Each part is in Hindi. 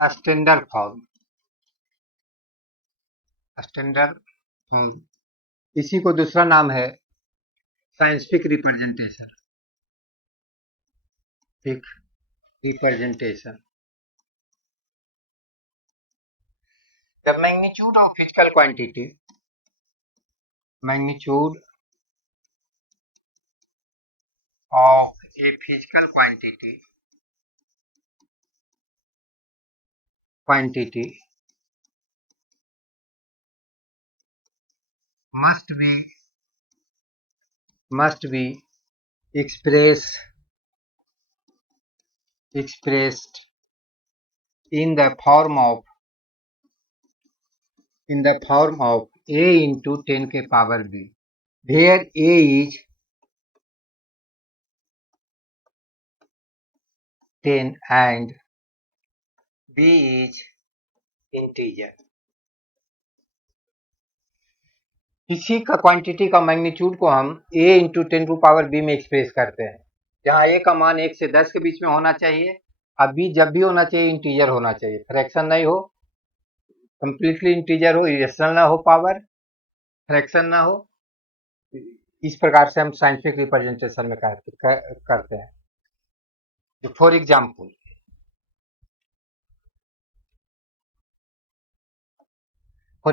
Standard form, standard. इसी को दूसरा नाम है साइंटिफिक रिप्रेजेंटेशन, ठीक, representation. The magnitude of physical quantity, magnitude of a physical quantity must be expressed in the form of a into 10 के power b, where a is 10 and b is integer। इसी का क्वांटिटी का मैग्नीट्यूड को हम a into 10 to power b में एक्सप्रेस करते हैं, जहाँ a का मान 1 से 10 के बीच में होना चाहिए, अब b जब भी होना चाहिए इंटीजर होना चाहिए, फ्रैक्शन नहीं हो, कंप्लीटली इंटीजर हो, इरेशनल ना हो, पावर फ्रैक्शन ना हो। इस प्रकार से हम साइंटिफिक रिप्रेजेंटेशन में करते हैं। For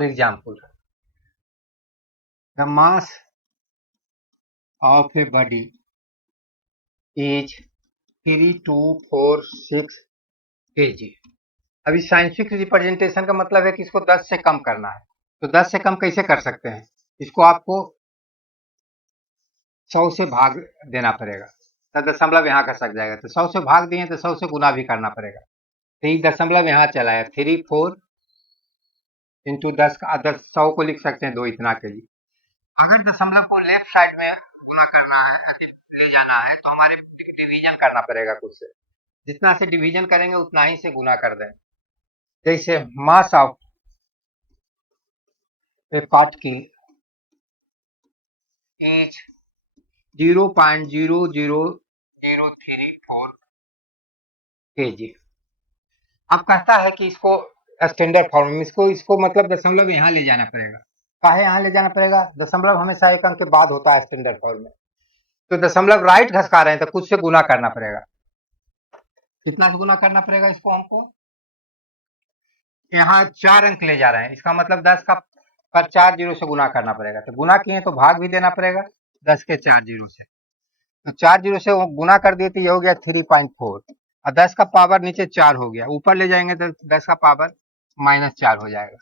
example, the mass of a body is 3246 kg। अभी साइंटिफिक रिप्रेजेंटेशन का मतलब है कि इसको 10 से कम करना है, तो 10 से कम कैसे कर सकते हैं? इसको आपको 100 से भाग देना पड़ेगा, तो दशमलव यहाँ का सक जाएगा, तो 100 से भाग दिए तो 100 से गुना भी करना पड़ेगा, तो ये दशमलव यहाँ चला है, 34 इंटू 10 का 10, 100 को लिख सकते हैं 2 इतना के लिए। अगर दशमलव को लेफ्ट साइड में गुना करना है, ले जाना है, तो हमारे डिवीजन करना पड़ेगा कुछ से, जितना से डिवीजन करेंगे उतना ही से गुना कर दें। जैसे mass of A particle is 0.00034 kg। अब कहता है कि इसको स्टैंडर्ड फॉर्म में, इसको मतलब दशमलव यहाँ ले जाना पड़ेगा। काहे यहाँ ले जाना पड़ेगा? दशमलव हमेशा एक अंक के बाद होता है स्टैंडर्ड फॉर्म में, तो दशमलव राइट घसका रहे हैं तो कुछ से गुना करना पड़ेगा। कितना से गुना करना पड़ेगा इसको हमको? यहाँ 4 अंक ले जा रहे हैं, इसका मतलब 10 का पर 4 जीरो से गुना करना पड़ेगा, तो गुना किए तो भाग भी देना पड़ेगा 10 के 4 जीरो से, तो 4 जीरो से वो गुना कर दिए तो ये हो गया 3.4, और 10 का पावर नीचे 4 हो गया, ऊपर ले जाएंगे तो 10 का पावर -4 हो जाएगा।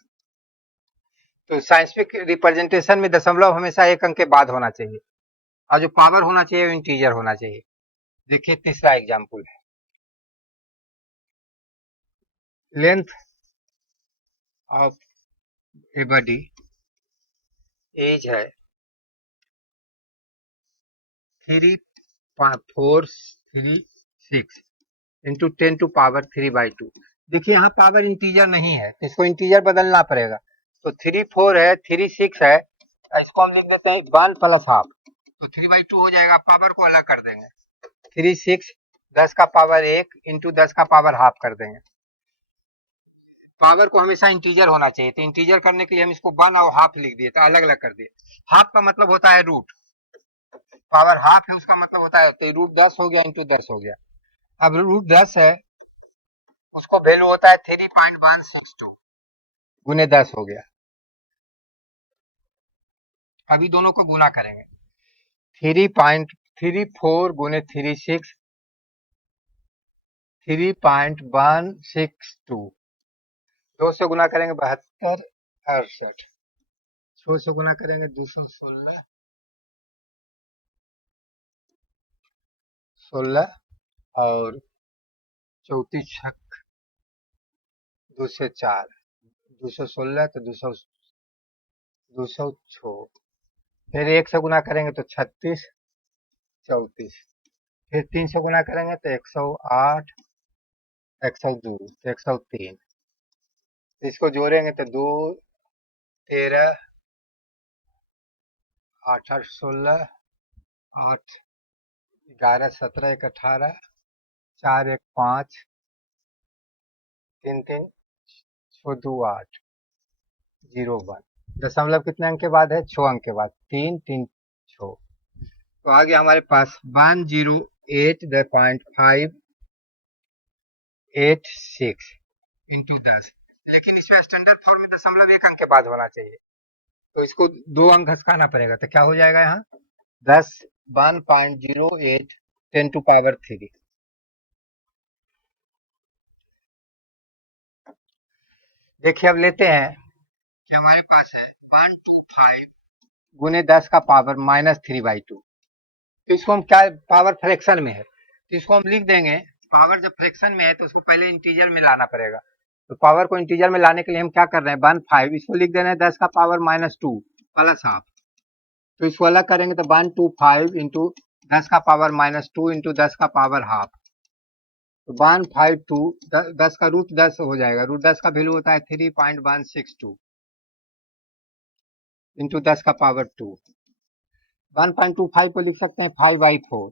तो साइंटिफिक रिप्रेजेंटेशन में दशमलव हमेशा एक अंक के बाद होना चाहिए, और जो पावर होना चाहिए वो इंटीजर होना चाहिए। देखिए तीसरा एग्जाम्पल है, length of a body as है 3436 इंटू 10 टू पावर 3/2। देखिए यहाँ पावर इंटीजर नहीं है, तो इसको इंटीजर बदलना पड़ेगा, तो 34 है, 36 है, इसको हम लिख देते हैं 1 प्लस हाफ, तो 3/2 हो जाएगा, पावर को अलग कर देंगे, 36 10 का पावर 1 इंटू 10 का पावर हाफ कर देंगे। पावर को हमेशा इंटीजर होना चाहिए, तो इंटीजर करने के लिए हम इसको 1 और हाफ लिख दिए, तो अलग अलग कर दिए। हाफ का मतलब होता है रूट, पावर हाफ है उसका मतलब होता है, तो रूट 10 हो गया इंटू 10 हो गया। अब रूट 10 है, उसको वैल्यू होता है 3.162 गुने 10 हो गया। अभी दोनों को गुना करेंगे, 3.34 गुने 36 3.162, 2 से गुना करेंगे 72 68, 6 से गुना करेंगे 216 16, और 34 छक 2 से 4 216, तो 206, फिर 1 से गुना करेंगे तो 36 34, फिर 3 से गुना करेंगे तो 108 102 103, इसको जोड़ेंगे तो 2 13 8 8 16 8 11 17 1 18 4 1 5 तीन तीन छो दो 8 0 1 दशमलव कितने अंक के बाद है 6 अंक के बाद 3 3 6 तो आ गया हमारे पास 108.586 इंटू 10 लेकिन इसमें स्टैंडर्ड फॉर्म में दशमलव एक अंक के बाद होना चाहिए तो इसको 2 अंक घसकाना पड़ेगा तो क्या हो जाएगा यहाँ 10 1.08 10 टू पावर 3 देखिए अब लेते हैं कि हमारे पास है 125 गुने 10 का पावर -3/2 तो इसको हम क्या पावर फ्रैक्शन में है तो इसको हम लिख देंगे पावर जब फ्रैक्शन में है तो उसको पहले इंटीजर में लाना पड़ेगा तो पावर को इंटीजर में लाने के लिए हम क्या कर रहे हैं 15 इसको लिख देना है 10 का पावर -2 प्लस हाफ तो इसको अलग करेंगे तो 125 इंटू 10 का पावर -2 इंटू 10 का पावर हाफ तो 152 10 का रूट 10 हो जाएगा रूट 10 का वैल्यू होता है 3.162 इंटू 10 का पावर 2 1.25 को लिख सकते हैं 5/4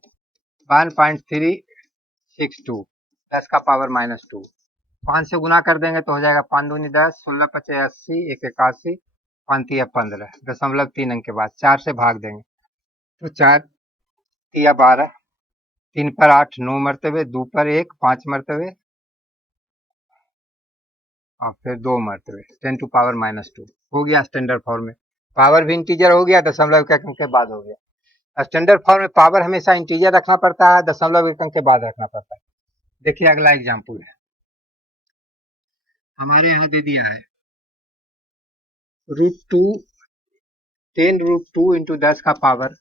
1.362 10 का पावर -2 5 से गुना कर देंगे तो हो जाएगा 5 दूनी 10 16 पचे 80 1 81 5 तिया 15 दशमलव 3 अंक के बाद 4 से भाग देंगे तो 4 तिया 12 3 पर 8 9 मरतबे 2 पर 1 5 मरतबे और फिर 2 मरतबे 10 टू पावर -2 हो गया स्टैंडर्ड फॉर्म में पावर भी इंटीजर हो गया दशमलव के अंक के बाद हो गया स्टैंडर्ड फॉर्म में पावर हमेशा इंटीजर रखना पड़ता है दशमलव एक अंक के बाद रखना पड़ता है देखिए अगला एग्जाम्पल है हमारे यहाँ दे दिया है √2 10√2 इंटू 10 का पावर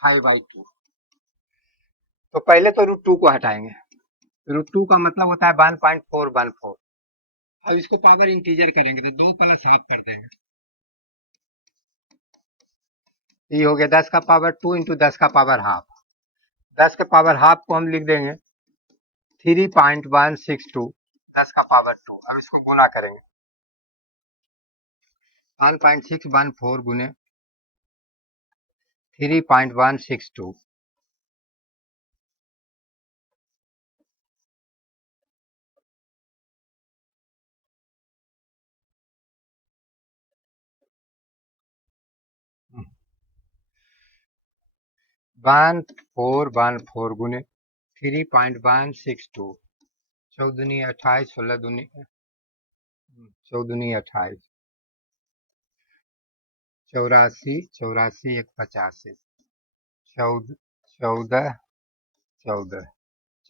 5/2 तो पहले तो √2 को हटाएंगे √2 का मतलब होता है 1.414 अब इसको पावर इंटीजर करेंगे तो 2 प्लस हाफ कर देंगे ये हो गया 10 का पावर 2 इंटू 10 का पावर हाफ 10 के पावर हाफ को हम लिख देंगे 3.162 10 का पावर 2 अब इसको गुना करेंगे 1.614 गुने 3.162 1414 गुने 3.162 14 28 16 दूनी 14 28 84 84 1 85 14 14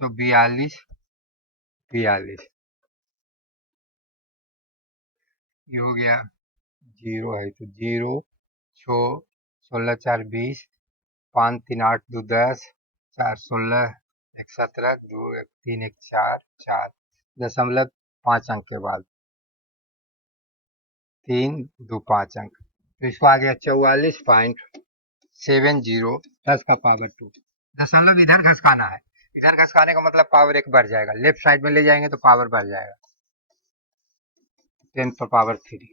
42 42 ये हो गया जीरो है तो 0 6 16 4 20 5 3 8 2 10 4 16 1 17 2 1 3 1 4 4 दशमलव 5 अंक के बाद 3 2 5 अंक तो इसको आ गया 44.70 10 का पावर 2 दशमलव इधर घसकाना है इधर घसकाने का मतलब पावर एक बढ़ जाएगा लेफ्ट साइड में ले जाएंगे तो पावर बढ़ जाएगा 10 पर पावर 3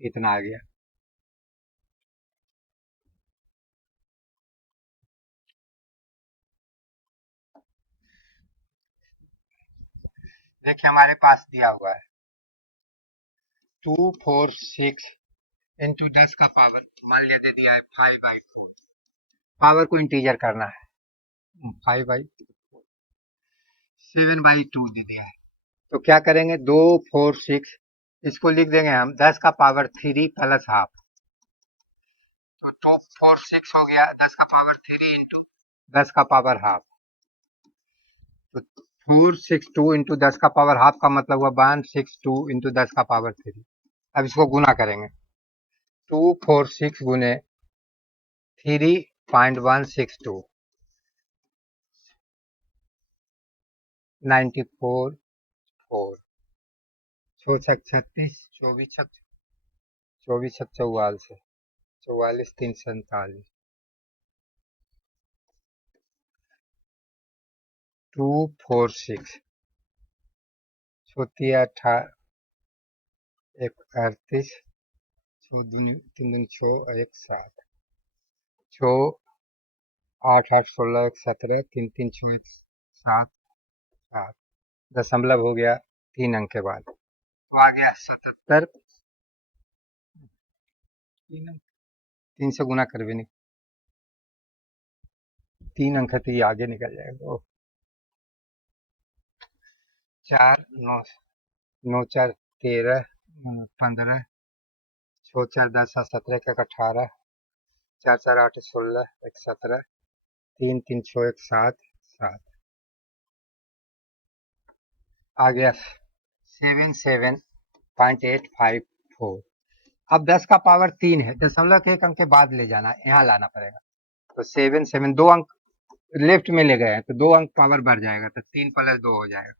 इतना आ गया देखिए हमारे पास दिया हुआ है 246 इंटू 10 का पावर मान लिया दे दिया है 5/4 पावर को इंटीजर करना है 5/7/2 दे दिया है तो क्या करेंगे 246 इसको लिख देंगे हम 10 का पावर 3 प्लस हाफ तो 246 हो गया 10 का पावर 3 इंटू 10 का पावर हाफ तो 462 इंटू 10 का पावर हाफ का मतलब हुआ 162 इंटू 10 का पावर 3 अब इसको गुना करेंगे 246 गुने 3.162 94 4 छो छक 36 24 छक 44 3 47 246 छोतिया 38 छो दूनी 3 दूनी 6 1 7 छो 8 8 16 1 17 3 3 6 1 7 7 दशमलव हो गया 3 अंक के बाद, तो आ गया 77। 3 से गुना कर भी नहीं, 3 अंक है तो ये आगे निकल जाएगा। 4 9 9 4 13 15 6 4 10 7 17 1 18 4 4 8 16 1 17 3 3 6 1 7 7 आ गया 77.854। अब 10 का पावर 3 है, दशमलव के 1 अंक के बाद ले जाना है, यहाँ लाना पड़ेगा। तो 7 2 अंक लेफ्ट में ले गए हैं तो 2 अंक पावर बढ़ जाएगा, तो 3 + 2 हो जाएगा,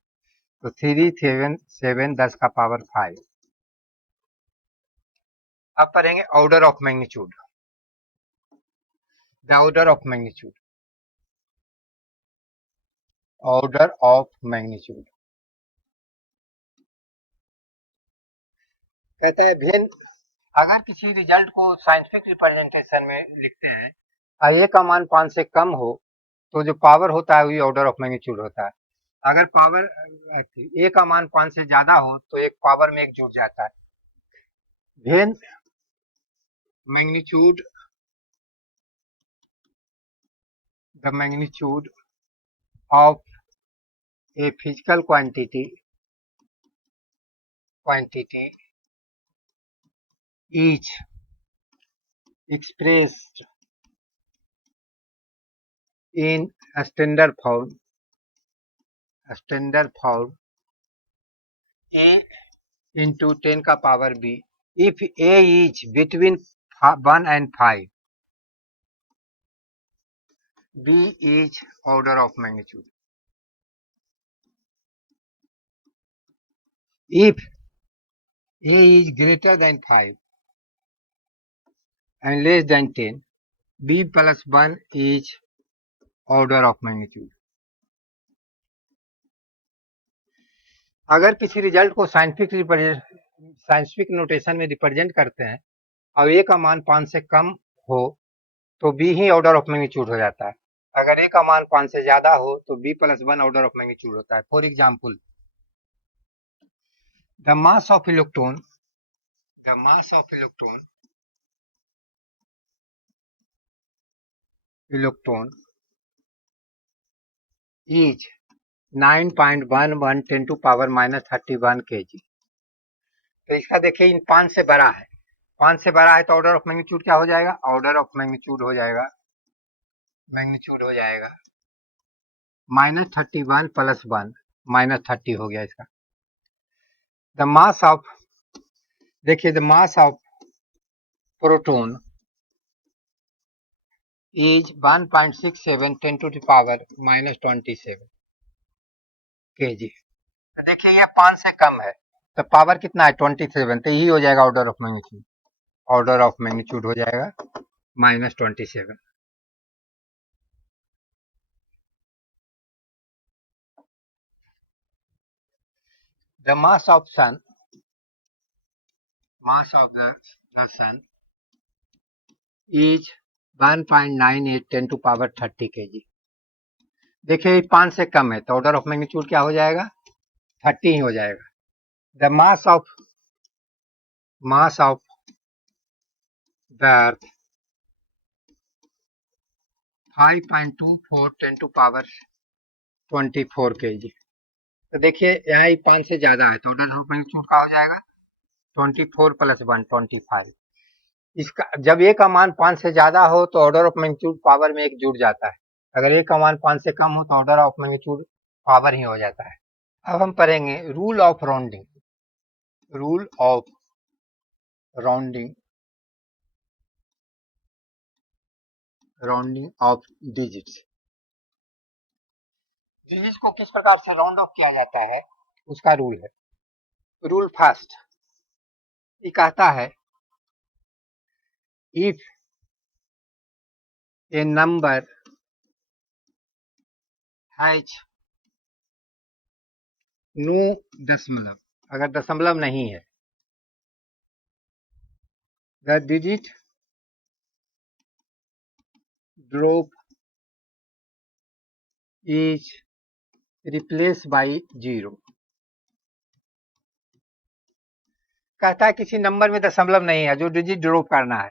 तो 377 10 का पावर 5। अब पढ़ेंगे order of magnitude. The order of magnitude, order of magnitude कहता है भिन्न, अगर किसी रिजल्ट को साइंटिफिक रिप्रेजेंटेशन में लिखते हैं और ए का मान 5 से कम हो तो जो पावर होता है वही ऑर्डर ऑफ मैग्नीट्यूड होता है। अगर पावर ए का मान 5 से ज्यादा हो तो एक पावर में एक जुड़ जाता है। When magnitude, the magnitude of a physical quantity is expressed in standard form a into 10 का power b if a is between 1 and 5, b is order of magnitude. If a is greater than 5 and less than 10, b plus 1 is order of magnitude. अगर किसी रिजल्ट को साइंटिफिक नोटेशन में रिप्रेजेंट करते हैं और ए का मान 5 से कम हो तो बी ही ऑर्डर ऑफ मैग्नीट्यूड हो जाता है। अगर ए का मान 5 से ज्यादा हो तो बी + 1 ऑर्डर ऑफ मैग्नीट्यूड होता है। For example, the mass of electron is 9.11 10 to power -31 kg। तो इसका देखिए इन 5 से बड़ा है, 5 से बड़ा है तो ऑर्डर ऑफ मैग्नीट्यूड क्या हो जाएगा? ऑर्डर ऑफ मैग्नीट्यूड हो जाएगा -31 + 1 -30 हो गया इसका। द मास ऑफ, देखिए the mass of proton is 1.67 10 to the power -27 kg। तो देखिए ये 5 से कम है तो पावर कितना है? 27, तो यही हो जाएगा order of magnitude. Order of magnitude हो जाएगा -27। The mass of the sun is 1.98 10 to power 30 kg। देखिए 5 से कम है तो ऑर्डर ऑफ मैग्नीट्यूड क्या हो जाएगा? 30 ही हो जाएगा। The mass of the earth 5.24 10 to power 24 kg। तो देखिए यहाँ 5 से ज्यादा है तो ऑर्डर ऑफ मैग्नीट्यूड क्या हो जाएगा? 24 + 1 25। इसका जब ए का मान 5 से ज्यादा हो तो ऑर्डर ऑफ मैग्नीट्यूड पावर में एक जुड़ जाता है। अगर ए का मान 5 से कम हो तो ऑर्डर ऑफ मैग्नीट्यूड पावर ही हो जाता है। अब हम पढ़ेंगे rule of rounding off digits. Digits को किस प्रकार से राउंड ऑफ किया जाता है उसका रूल है। रूल फर्स्ट, ये कहता है if a number has no दशमलव, अगर दशमलव नहीं है, the digit drop is replaced by 0। कहता है किसी नंबर में दशमलव नहीं है, जो डिजिट ड्रॉप करना है,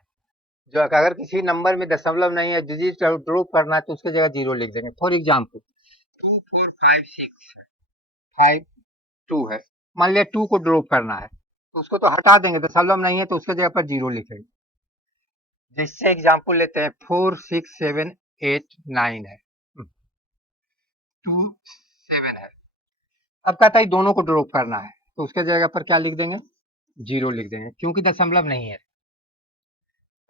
जो अगर किसी नंबर में दशमलव नहीं है, डिजिट ड्रॉप करना है, तो उसकी जगह जीरो लिख देंगे। फॉर एग्जाम्पल 245652 है, मान लिया 2 को ड्रॉप करना है, तो उसको तो हटा देंगे, दशमलव नहीं है तो उसके जगह पर जीरो लिखेंगे। जिससे एग्जाम्पल लेते हैं 46789 है, 27 है। अब कहता है दोनों को ड्रॉप करना है, तो उसके जगह पर क्या लिख देंगे, जीरो लिख देंगे, क्योंकि दशमलव नहीं है।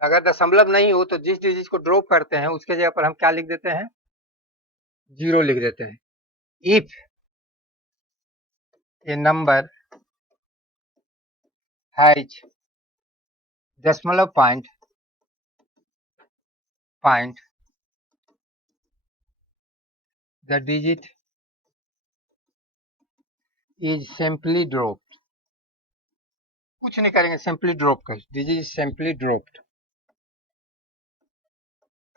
अगर दशमलव नहीं हो तो जिस डिजिट को ड्रॉप करते हैं उसके जगह पर हम क्या लिख देते हैं, जीरो लिख देते हैं। If a number has decimal point the digit is simply dropped, कुछ नहीं करेंगे, सिंपली ड्रॉप कर, digit is simply dropped.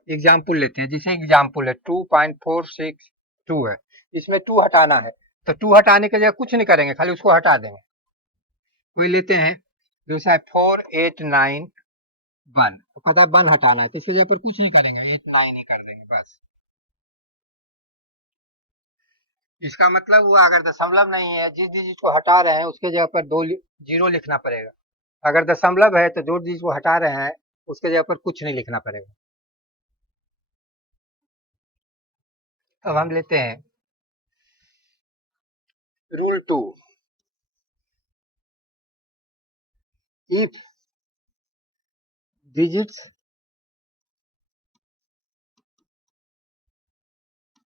Example लेते हैं, जैसे एग्जाम्पल है 2.462 है, इसमें 2 हटाना है, तो 2 हटाने के जगह कुछ नहीं करेंगे, खाली उसको हटा देंगे। कोई लेते हैं दूसरा 4891, तो पता है 1 हटाना है, तो इसकी जगह पर कुछ नहीं करेंगे, 89 ही कर देंगे बस। इसका मतलब हुआ अगर दशमलव नहीं है, जिस डिजिट को हटा रहे हैं उसके जगह पर 2 जीरो लिखना पड़ेगा। अगर दशमलव है तो जो डिजिट को हटा रहे हैं उसके जगह पर कुछ नहीं लिखना पड़ेगा। अब हम लेते हैं rule 2, if digits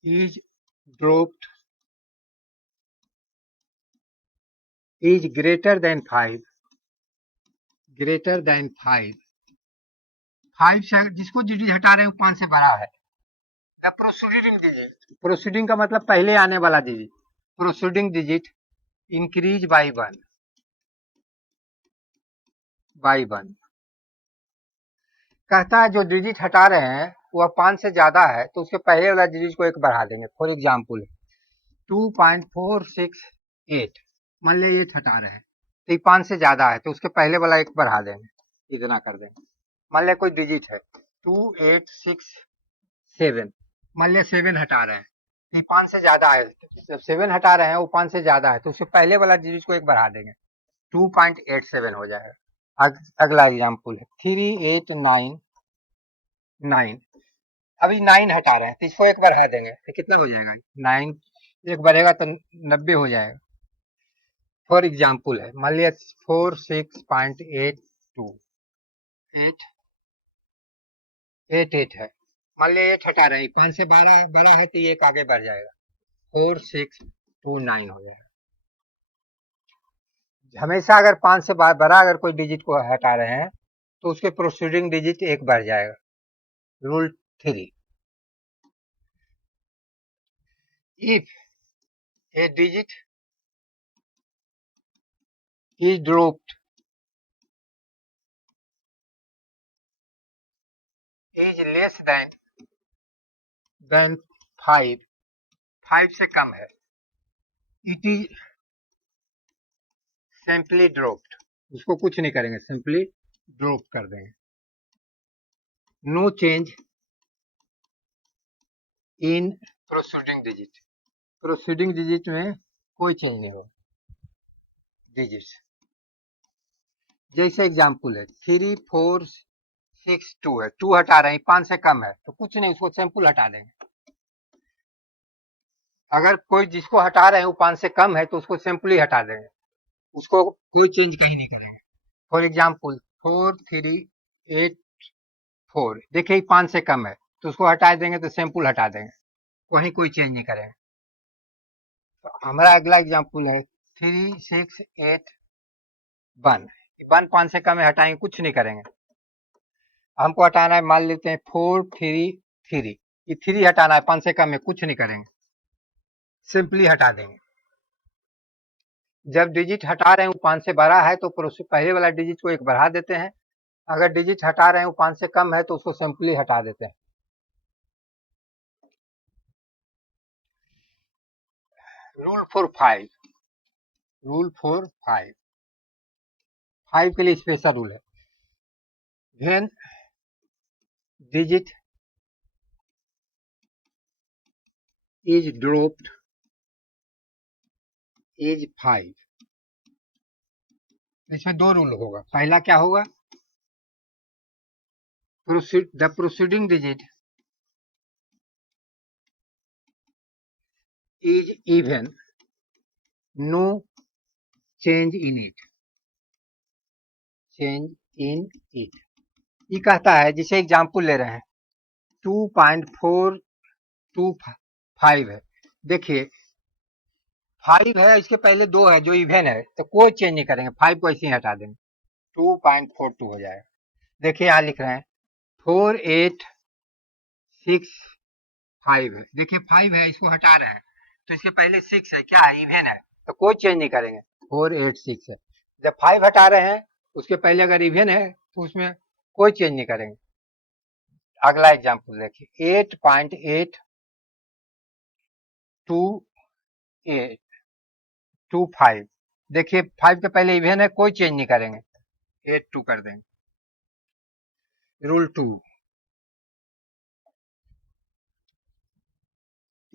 is dropped is greater than 5, greater than 5 से जिसको डिजिट हटा रहे हैं वो 5 से बड़ा है। प्रोसीडिंग डिजिट, प्रोसीडिंग का मतलब पहले आने वाला digit, proceeding digit increase by 1 कहता है जो डिजिट हटा रहे हैं वह 5 से ज्यादा है तो उसके पहले वाला डिजिट को एक बढ़ा देंगे। फॉर एग्जाम्पल 2.468, मान लिया 8 हटा रहे हैं तो ये 5 से ज्यादा है तो उसके पहले वाला एक बढ़ा देंगे, इतना कर देंगे। मान लिया कोई डिजिट है 2867, मान लिया 7 हटा रहे हैं, ये 5 से ज्यादा है, जब 7 हटा रहे हैं वो 5 से ज्यादा है तो उसके पहले वाला डिजिट को एक बढ़ा देंगे, 2.87 हो जाएगा। अगला एग्जाम्पल है 3899, अभी 9 हटा रहे हैं तो इसको एक बढ़ा देंगे तो कितना हो जाएगा, 9 एक बढ़ेगा तो 90 हो जाएगा। फॉर एग्जाम्पल है, मान लिया 46.82, 888 है, मान लिया 8 हटा रहे हैं, 5 से बड़ा है तो ये एक आगे बढ़ जाएगा, 4629 हो जाएगा। हमेशा अगर 5 से बड़ा अगर कोई डिजिट को हटा रहे हैं तो उसके प्रोसीडिंग डिजिट एक बढ़ जाएगा। Rule 3, if A digit is dropped is less than 5 से कम है, it is simply dropped, उसको कुछ नहीं करेंगे, सिंपली ड्रॉप कर देंगे। No change in proceeding digit, proceeding digit में कोई चेंज नहीं होगा डिजिट। जैसे एग्जाम्पल है 3462 है, 2 हटा रहे हैं, 5 से कम है तो कुछ नहीं, उसको सिंपल हटा देंगे। अगर कोई जिसको हटा रहे हैं वो 5 से कम है तो उसको सिंपली हटा देंगे, उसको कोई चेंज कहीं नहीं करेंगे। फॉर एग्जाम्पल 4384, देखिए 5 से कम है तो उसको हटा देंगे तो सिंपल हटा देंगे, वहीं कोई चेंज नहीं करेंगे। तो हमारा अगला एग्जाम्पल है 3681, 5 से कम है, हटाएंगे, कुछ नहीं करेंगे। हमको हटाना है, मान लेते हैं 433, ये 3 हटाना है, 5 से कम है, कुछ नहीं करेंगे, सिंपली हटा देंगे। जब डिजिट हटा रहे हैं वो 5 से बड़ा है तो पहले वाला डिजिट को एक बढ़ा देते हैं, अगर डिजिट हटा रहे हैं वो 5 से कम है तो उसको सिंपली हटा देते हैं। रूल 4 5, 5 के लिए स्पेशल रूल है, when digit is dropped is 5। इसमें दो रूल होगा। पहला क्या होगा, the proceeding digit is even, no change in it, change in it. ये कहता है, जिसे एग्जाम्पल ले रहे हैं 2.425 है। देखिए 5 है, इसके पहले 2 है जो इवन है, तो कोई चेंज नहीं करेंगे, 5 को ऐसे ही हटा देंगे, 2.42 हो जाएगा। देखिए यहाँ लिख रहे हैं 4865 है। देखिए 5 है, इसको हटा रहे हैं, तो इसके पहले 6 है, क्या है, इवन है, तो कोई चेंज नहीं करेंगे, 486 है। जब 5 हटा रहे हैं, उसके पहले अगर इवन है तो उसमें कोई चेंज नहीं करेंगे। अगला एग्जाम्पल देखिए 8.825। देखिए 5 के पहले इवन है, कोई चेंज नहीं करेंगे, 82 कर देंगे। Rule 2,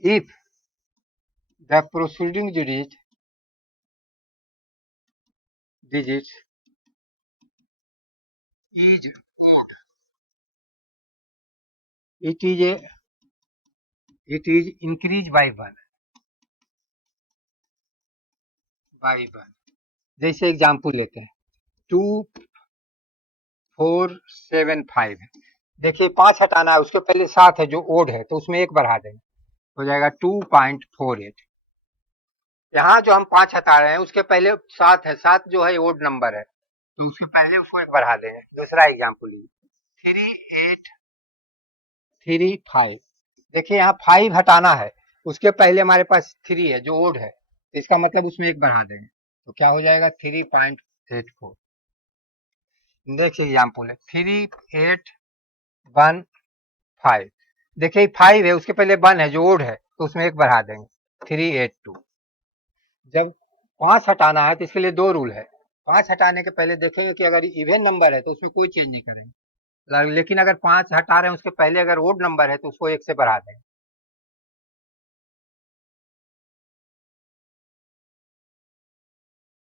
if the proceeding digit is it is increased by 1, जैसे एग्जाम्पल लेते हैं 2475 है। देखिए 5 हटाना है, उसके पहले 7 है जो ओड है, तो उसमें 1 बढ़ा देंगे, हो जाएगा 2.48। यहाँ जो हम 5 हटा रहे हैं उसके पहले 7 है, 7 जो है ओड नंबर है, तो उसके पहले उसको 1 बढ़ा देंगे। दूसरा एग्जाम्पल लीजिए 3835। देखिए यहाँ 5 हटाना है, उसके पहले हमारे पास 3 है जो ओड है, तो इसका मतलब उसमें 1 बढ़ा देंगे, तो क्या हो जाएगा 3.84। नेक्स्ट एग्जाम्पल है 3815। देखिए 5 है, उसके पहले 1 है जो ओड है, तो उसमें 1 बढ़ा देंगे, 382। जब 5 हटाना है तो इसके लिए 2 रूल है। 5 हटाने के पहले देखेंगे कि अगर इवन नंबर है तो उसमें कोई चेंज नहीं करेंगे, लेकिन अगर 5 हटा रहे हैं उसके पहले अगर ओड नंबर है तो उसको 1 से बढ़ा देंगे,